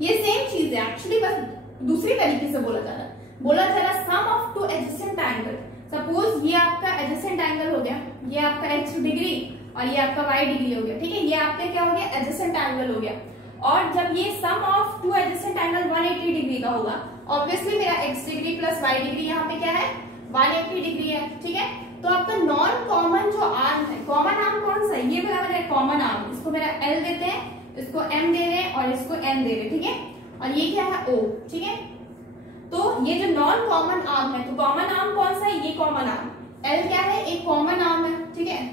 ये सेम चीज है एक्चुअली, बस दूसरी तरीके से बोला जा रहा है, बोला जा रहा है sum of two adjacent angle, suppose ये आपका एडजेसेंट एंगल हो गया, ये आपका x डिग्री और ये आपका y डिग्री हो गया, ठीक है, ये आपका क्या हो गया, एडजेसेंट एंगल हो गया। और जब ये sum of two adjacent angle 180 degree का होगा, ऑब्वियसली मेरा x degree plus y degree यहाँ पे क्या है 180 डिग्री है, ठीक है। तो आपका नॉन कॉमन जो आर्म है, कॉमन आर्म कौन सा है, ये मेरा कॉमन आर्म, इसको मेरा L देते हैं, इसको M दे रहे हैं और इसको N दे रहे हैं, ठीक है। और ये क्या है O, ठीक है। तो ये जो नॉन कॉमन आर्म है, तो कॉमन आर्म कौन सा है, ये कॉमन आर्म L क्या है, एक कॉमन आर्म है, ठीक है,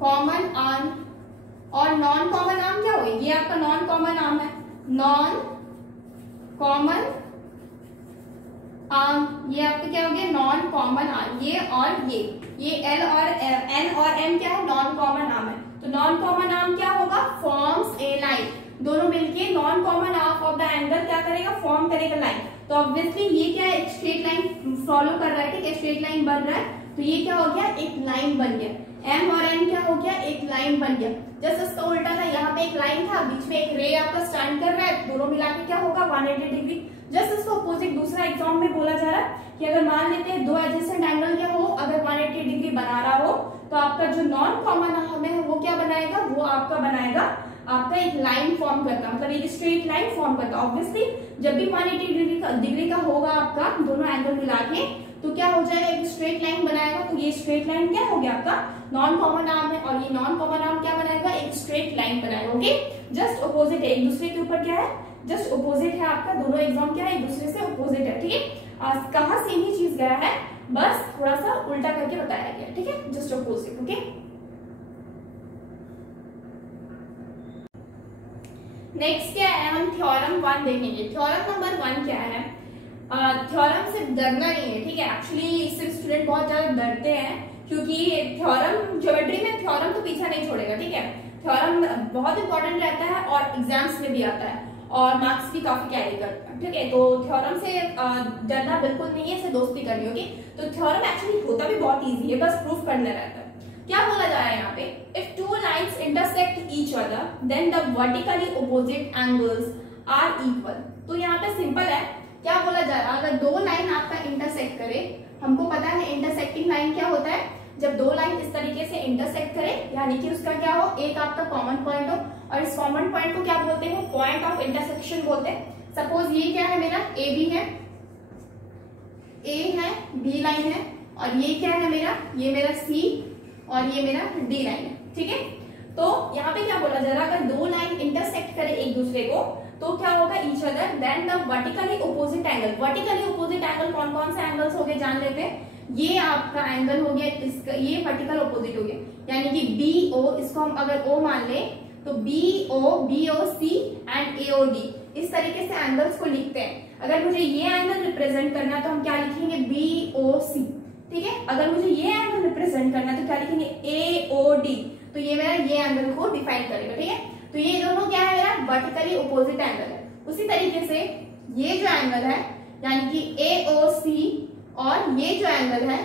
कॉमन आर्म। और नॉन कॉमन आर्म क्या होगा, ये आपका नॉन कॉमन आर्म है, नॉन कॉमन आर्म, ये आपका क्या हो गया नॉन कॉमन आर्म, ये और ये L और N और M क्या है नॉन कॉमन आर्म है। तो नॉन कॉमन आर्म क्या होगा, फॉर्म्स ए लाइन, दोनों मिलके non common arm of the angle क्या करेगा, फॉर्म करेगा लाइन। तो ऑब्वियसली ये क्या है, एक स्ट्रेट लाइन फॉलो कर रहा है, ठीक है, स्ट्रेट लाइन बन रहा है, तो ये क्या हो गया, एक लाइन बन गया। M और N क्या हो गया, एक लाइन बन गया। जस्ट इसका उल्टा था, यहाँ पे एक लाइन था, बीच में एक रे आपका स्टैंड कर रहा है, दोनों मिला के क्या होगा 180 डिग्री। जस्ट इसको अपोजिट दूसरा एग्जाम में बोला जा रहा है कि अगर मान लेते हैं दो एडजेसेंट एंगल क्या हो, अगर 180 डिग्री बना रहा हो, तो आपका जो नॉन कॉमन आर्म है वो क्या बनाएगा, वो आपका बनाएगा आपका एक लाइन फॉर्म करता, मतलब एक स्ट्रेट लाइन फॉर्म करता। ऑब्वियसली जब भी 180 डिग्री का होगा आपका दोनों एंगल मिला के, तो क्या हो जाएगा, एक स्ट्रेट लाइन बनाएगा। तो ये स्ट्रेट लाइन क्या हो गया आपका नॉन कॉमन आर्म है, और ये नॉन कॉमन आर्म क्या बनाएगा, एक स्ट्रेट लाइन बनाएगा। ओके, जस्ट अपोजिट है, एक दूसरे के ऊपर क्या है, जस्ट अपोजिट है आपका, दोनों एग्जाम क्या है एक दूसरे से अपोजिट है, ठीक है। कहाँ सेम ही चीज गया है, बस थोड़ा सा उल्टा करके बताया गया, ठीक है, जस्ट अपोजिट। ओके, नेक्स्ट क्या है, हम थ्योरम 1 देखेंगे। थ्योरम नंबर 1 क्या है, थ्योरम से डरना नहीं है, ठीक है। एक्चुअली इससे स्टूडेंट बहुत ज्यादा डरते हैं, क्योंकि थ्योरम ज्योमेट्री में थ्योरम तो पीछा नहीं छोड़ेगा, ठीक है। थ्योरम बहुत इंपॉर्टेंट रहता है और एग्जाम्स में भी आता है और मार्क्स भी काफी कैरी करता है, ठीक है। तो थ्योरम से डरना बिल्कुल नहीं है, इसे दोस्ती करनी होगी। तो थ्योरम एक्चुअली होता भी बहुत ईजी है, बस प्रूफ करना रहता है। क्या बोला जा रहा है यहाँ पे, if two lines intersect each other then the vertically opposite angles are equal. तो यहाँ पे सिंपल है, क्या बोला जा रहा है, अगर दो लाइन आपका इंटरसेक्ट करे, हमको पता है इंटरसेक्टिंग लाइन क्या होता है, जब दो लाइन इस तरीके से इंटरसेक्ट करे, यानी कि उसका क्या हो, एक आपका कॉमन पॉइंट हो, और इस कॉमन पॉइंट को क्या बोलते हैं, पॉइंट ऑफ इंटरसेक्शन बोलते हैं। सपोज ये क्या है मेरा ए बी है, ए है, बी लाइन है, और ये क्या है मेरा, ये मेरा सी और ये मेरा डी लाइन है, ठीक है। तो यहाँ पे क्या बोला जा रहा है, अगर दो लाइन इंटरसेक्ट करे एक दूसरे को, तो क्या होगा, each other then the vertically opposite angle. Vertically opposite angle कौन कौन से एंगल्स हो गए जान लेते हैं। ये आपका एंगल हो गया, इसका ये वर्टिकल ऑपोजिट हो गया, यानी कि बी ओ, इसको हम अगर ओ मान ले तो B O C and A O D, इस तरीके से एंगल्स को लिखते हैं। अगर मुझे ये एंगल रिप्रेजेंट करना है तो हम क्या लिखेंगे, बी ओ सी, ठीक है। अगर मुझे ये एंगल रिप्रेजेंट करना है तो क्या लिखेंगे, ए ओ डी, तो ये मेरा ये एंगल को डिफाइन करेगा, ठीक है। तो ये दोनों क्या है मेरा वर्टिकली ऑपोजिट एंगल है। उसी तरीके से ये जो एंगल है, यानी कि ए ओ सी, और ये जो एंगल है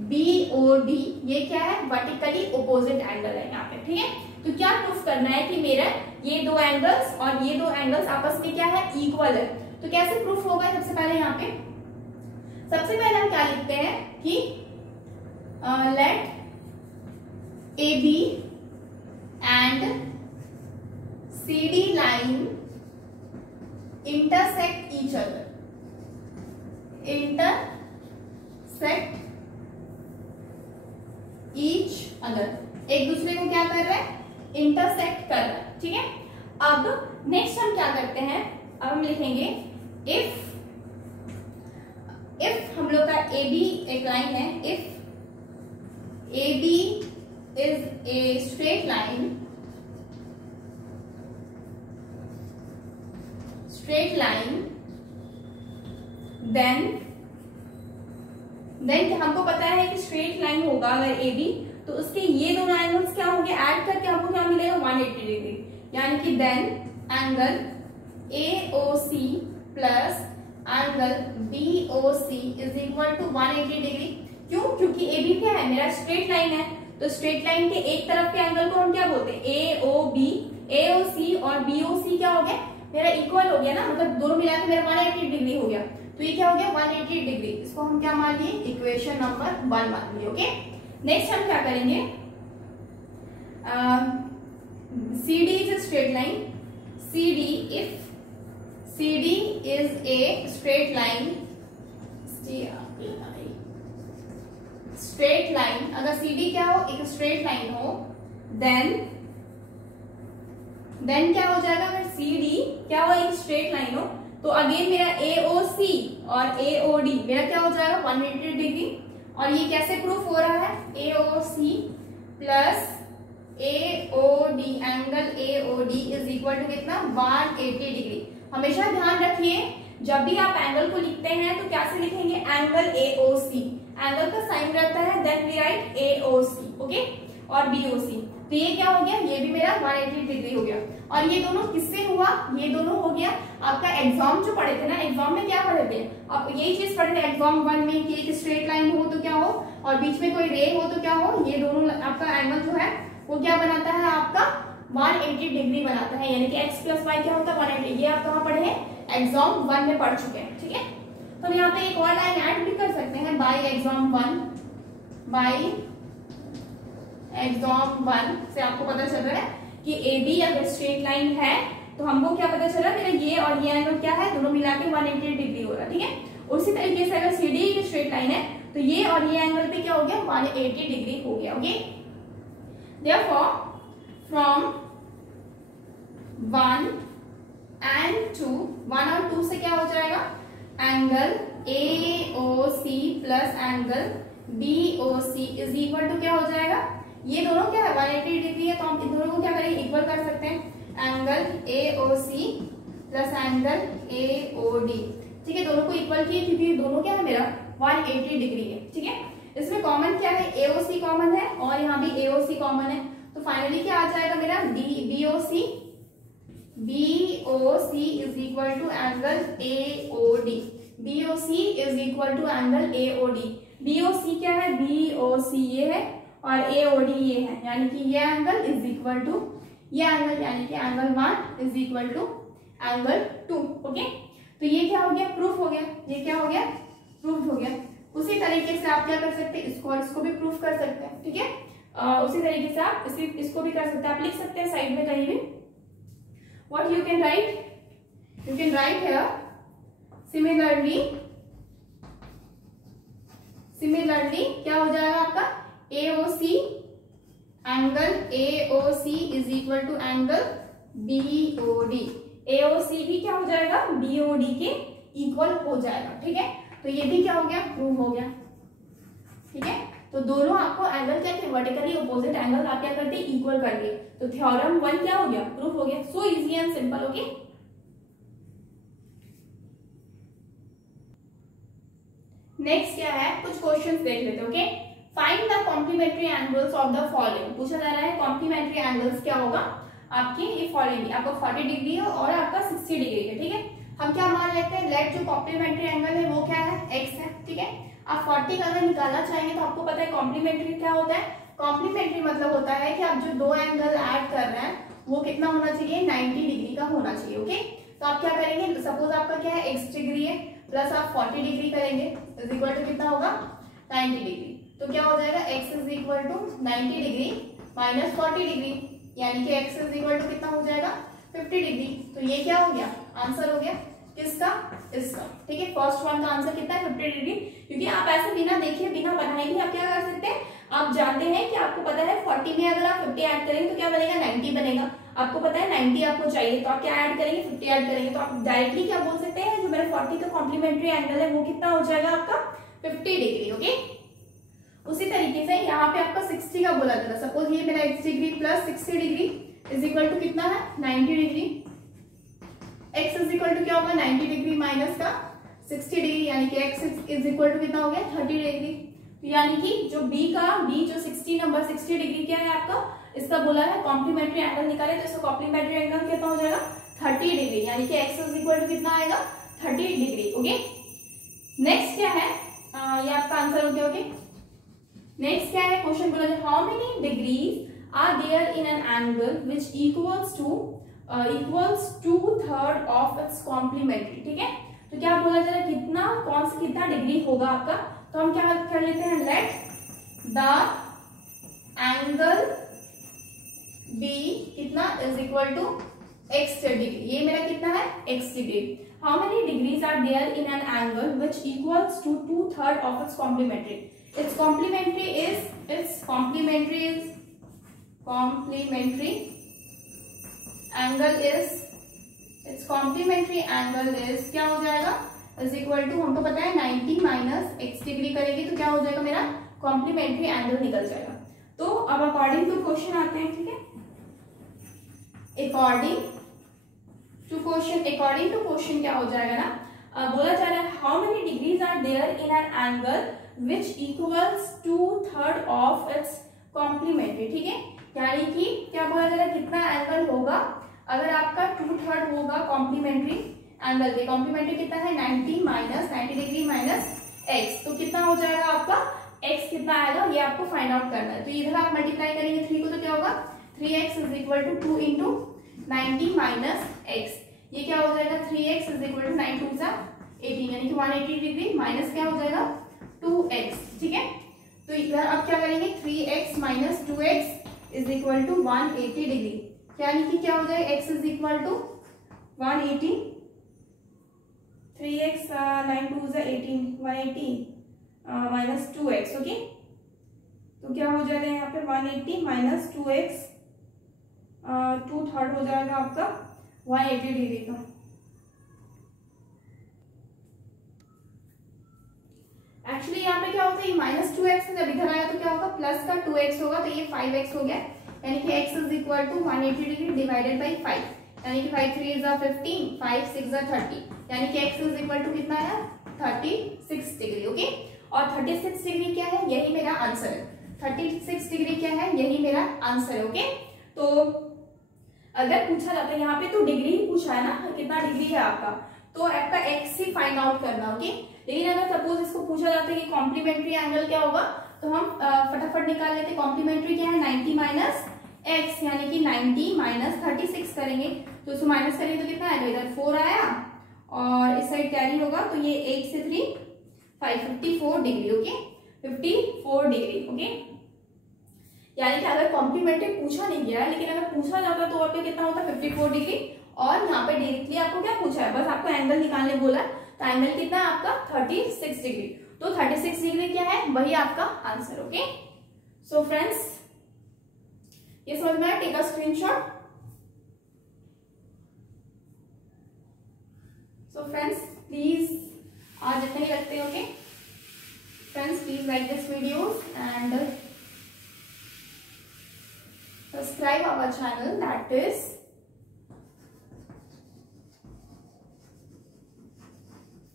बी ओ डी, ये क्या है, वर्टिकली ऑपोजिट एंगल है यहाँ पे, ठीक है। तो क्या प्रूफ करना है कि मेरा ये दो एंगल्स और ये दो एंगल्स आपस में क्या है, इक्वल है। तो कैसे प्रूफ होगा, सबसे पहले यहाँ पे सबसे पहले हम क्या लिखते हैं कि let A B and C D line intersect each other, intersect each other, एक दूसरे को क्या कर रहा है, इंटरसेक्ट कर रहा है, ठीक है। अब नेक्स्ट हम क्या करते हैं, अब हम लिखेंगे इफ हम लोग का ए बी एक लाइन है, if A B is a straight line, then हमको पता है कि स्ट्रेट लाइन होगा अगर ए बी, तो उसके ये दोनों एंगल्स क्या होंगे, ऐड करके हमको क्या मिलेगा, 180 डिग्री, यानी कि then angle A O C plus angle B O C is equal to 180 degree. क्यों, क्योंकि ए बी क्या है, मेरा स्ट्रेट लाइन है, तो स्ट्रेट लाइन के एक तरफ के एंगल को हम क्या बोलते हैं, ए ओ बी, ए ओ सी और बी ओ सी क्या हो गया, मेरा इक्वल हो गया ना, मतलब दोनों मिला के मेरा 180 डिग्री हो गया। तो ये क्या हो गया, 180 डिग्री, इसको हम क्या मान लिए, इक्वेशन नंबर 1 मान लिए। ओके, नेक्स्ट हम क्या करेंगे, C D is straight line, CD, if CD is a straight line, straight line, अगर CD क्या हो, एक स्ट्रेट लाइन हो, देन क्या हो जाएगा, अगर CD क्या हो, एक स्ट्रेट लाइन हो, तो अगेन मेरा AOC और AOD मेरा क्या हो जाएगा 180 डिग्री। और ये कैसे प्रूफ हो रहा है, AOC plus AOD, angle AOD is equal to कितना 180 डिग्री। हमेशा ध्यान रखिए जब भी आप एंगल को लिखते हैं तो कैसे लिखेंगे, एंगल AOC, एंगल का साइन रहता है, then we write AOC, okay, और BOC। तो ये क्या हो गया, ये भी मेरा 180 डिग्री हो गया। और ये दोनों किससे हुआ, ये दोनों हो गया आपका एग्जाम जो पढ़े थे ना, एग्जाम में क्या पढ़े थे आप, यही चीज पढ़े थे एग्जाम 1 में कि एक स्ट्रेट लाइन हो तो क्या हो और बीच में कोई रे हो तो क्या हो, ये दोनों आपका एंगल जो है वो क्या बनाता है, आपका 180 डिग्री बनाता है, यानी कि x प्लस वाई क्या होता है 180। ये आप कहाँ पढ़े हैं, एग्जाम 1 में पढ़ चुके हैं, ठीक है। तो हम यहाँ पे एक और लाइन ऐड भी कर सकते हैं, बाय एग्जाम 1, बाय एग्जाम 1 से आपको पता चल रहा है कि AB अगर स्ट्रेट लाइन है तो हमको क्या पता चला, मेरा ये और ये एंगल क्या है, दोनों मिला के 180 डिग्री हो रहा है, ठीक है। उसी तरीके से अगर CD की स्ट्रेट लाइन है तो ये और ये एंगल भी क्या हो गया 180 डिग्री हो गया, ओके। Therefore, from 1 and 2, 1 और 2 से क्या हो जाएगा, angle AOC plus angle BOC is equal to क्या हो जाएगा, ये दोनों क्या है 180 डिग्री है, तो हम इन दोनों को क्या करेंगे, इक्वल कर सकते हैं, angle AOC plus angle AOD, ठीक है। दोनों को इक्वल किए क्योंकि दोनों क्या है मेरा 180 डिग्री है, ठीक है। इसमें कॉमन क्या है, AOC कॉमन है और यहाँ भी AOC कॉमन है, तो फाइनली क्या आ जाएगा मेरा BOC is equal to angle AOD, BOC is equal to angle AOD। BOC क्या है, BOC ये है और AOD ये है, यानी कि ये एंगल इज इक्वल टू ये एंगल, यानी कि angle 1 is equal to angle 2, okay. तो ये क्या हो गया, प्रूफ हो गया, ये क्या हो गया, प्रूफ हो गया। उसी तरीके से आप क्या कर सकते हैं, इसको और इसको भी प्रूफ कर सकते हैं, ठीक है। उसी तरीके से आप इसको भी कर सकते हैं, आप लिख सकते हैं साइड में कहीं भी, what you can write here, similarly क्या हो जाएगा आपका AOC, angle AOC is equal to angle BOD, AOC भी क्या हो जाएगा BOD के इक्वल हो जाएगा, ठीक है। तो ये भी क्या हो गया, प्रूव हो गया, ठीक है। तो दोनों आपको एंगल क्या थे, वर्टिकली अपोजिट एंगल आप क्या कर दिए, इक्वल कर दिए, तो थ्योरम 1 क्या हो गया, प्रूफ हो गया। So easy and simple, okay. Next क्या है, कुछ क्वेश्चंस देख लेते हैं, ओके। Find the complementary angles of the following, पूछा जा रहा है कॉम्प्लीमेंट्री एंगल्स क्या होगा आपके, ये फॉलोइंग आपका 40 डिग्री है और आपका 60 डिग्री है, ठीक है। हम क्या मान लेते हैं, लेट जो कॉम्प्लीमेंट्री एंगल है वो क्या है, x है, ठीक है। आप 40 का अगर निकालना चाहेंगे तो आपको पता है कॉम्प्लीमेंट्री क्या होता है, कॉम्प्लीमेंट्री मतलब होता है कि आप जो दो एंगल ऐड कर रहे हैं वो कितना होना चाहिए, 90 डिग्री का होना चाहिए, ओके। तो आप क्या करेंगे, सपोज आपका क्या है x डिग्री है प्लस आप 40 डिग्री करेंगे इज इक्वल टू कितना होगा 90 डिग्री, तो क्या हो जाएगा x is equal to 90 degree minus 40 degree, यानी कि x इज इक्वल टू कितना हो जाएगा 50 डिग्री। तो ये क्या हो गया, आंसर हो गया किसका, इसका, ठीक है। फर्स्ट वन का आंसर कितना है 50 डिग्री, क्योंकि आप ऐसे बिना देखे बिना बनाए भी आप क्या कर सकते हैं, आप जानते हैं कि आपको पता है 40 में अगर आप 50 ऐड करेंगे तो क्या बनेगा 90 बनेगा, आपको पता है 90 आपको चाहिए तो आप क्या ऐड करेंगे 50 ऐड करेंगे, तो आप डायरेक्टली क्या बोल सकते हैं, जो मेरा 40 का कॉम्प्लीमेंट्री एंगल है वो कितना हो जाएगा आपका 50 डिग्री, ओके। उसी तरीके से यहाँ पे आपका 60 का बोला था, सपोज ये मेरा x degree plus 60 degree is equal to कितना है 90 degree, x is equal to क्या होगा 90 डिग्री माइनस का 60 डिग्री, यानी कि x इज इक्वल टू कितना हो गया 30 डिग्री। तो यानी कि जो b जो 60 नंबर 60 डिग्री क्या है आपका, इसका बोला है कॉम्प्लीमेंट्री एंगल निकाले, तो इसका कॉम्प्लीमेंट्री एंगल कितना हो जाएगा 30 डिग्री, यानी कि x इज इक्वल टू कितना आएगा 30 डिग्री, ओके। नेक्स्ट क्या है, ये आपका आंसर हो गया, ओके। नेक्स्ट क्या है, क्वेश्चन बोला है how many degrees are there in an angle which equals to 2/3 of its complementary, ठीक है। तो क्या बोला जा रहा है, कितना डिग्री होगा आपका, तो हम क्या कर लेते हैं, लेट द एंगल बी कितना is equal to x degree, ये मेरा कितना है x degree. How many degrees are there in an angle which equals to 2/3 of its complementary. Its complementary angle is क्या हो जाएगा, इज इक्वल टू, हमको पता है 90 माइनस x डिग्री करेंगे तो क्या हो जाएगा, मेरा कॉम्प्लीमेंट्री एंगल निकल जाएगा। तो अब अकॉर्डिंग टू क्वेश्चन आते हैं, ठीक है। अकॉर्डिंग टू क्वेश्चन क्या हो जाएगा ना, बोला जा रहा है how many degrees are there in an angle which equals 2/3 of its complementary, ठीक है। यानी कि क्या बोला जा रहा है, कितना एंगल होगा अगर आपका 2/3 होगा कॉम्प्लीमेंट्री एंगल के। कॉम्प्लीमेंट्री कितना है 90 माइनस 90 डिग्री माइनस x, तो कितना हो जाएगा आपका x कितना आएगा, ये आपको फाइंड आउट करना है। तो इधर आप मल्टीप्लाई करेंगे 3 को तो क्या होगा 3x is equal to 2 into 90 minus x, ये क्या हो जाएगा 3x इज इक्वल टू 9 2 जा 18, यानी कि 180 डिग्री माइनस क्या हो जाएगा 2x, ठीक है। तो इधर अब क्या करेंगे 3x minus 2x is equal to 180 degree, यानी कि क्या हो जाएगा x is equal to 180, 3x 9 2 जा 18, 180 माइनस 2x, ओके। तो क्या हो जाएगा यहाँ पे 180 माइनस 2x, 2/3 हो जाएगा आपका 180 डिग्री का। एक्चुअली यहाँ पे क्या होता है, माइनस 2x जब इधर आया तो क्या होगा प्लस का 2x होगा, तो ये 5x हो गया, यानी कि x is equal to 180 degree divided by 5, यानी कि 5 3 जा 15, 5 6 जा 30, यानी कि x इज इक्वल टू कितना है 36 डिग्री, ओके। और 36 डिग्री क्या है, यही मेरा आंसर है। 36 डिग्री क्या है, यही मेरा आंसर है, ओके। तो अगर पूछा जाता है यहाँ पे तो डिग्री ही पूछा है ना, कितना डिग्री है आपका, तो आपका x ही फाइंड आउट करना, ओके। लेकिन अगर सपोज इसको पूछा जाता है कि कॉम्प्लीमेंट्री एंगल क्या होगा, तो हम फटाफट निकाल लेते हैं। कॉम्प्लीमेंट्री क्या है 90 माइनस x, यानी कि 90 माइनस 36 करेंगे, तो इसको माइनस करेंगे तो कितना आएगा, इधर 4 आया और इस साइड कैरी होगा, तो ये 8 से 3 5 54 डिग्री, ओके 54 डिग्री, ओके। यानी कि अगर कॉम्प्लीमेंट्री पूछा नहीं गया है, लेकिन अगर पूछा जाता तो आपका कितना होता 54 डिग्री, और यहाँ पे डायरेक्टली आपको क्या पूछा है, बस आपको एंगल निकालने बोला, तो एंगल कितना है आपका 36 डिग्री, तो 36 डिग्री क्या है, वही आपका आंसर, ओके। सो फ्रेंड्स ये समझ में आया, take a screenshot. So friends please आज इतने ही रखते हैं, okay. Friends please like this video and subscribe our channel, that is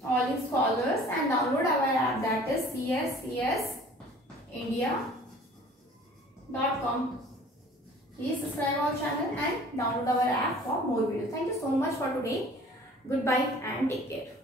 All Scholars, and download our app, that is cscesindia.com. Please subscribe our channel and download our app for more videos. Thank you so much for today. Goodbye and take care.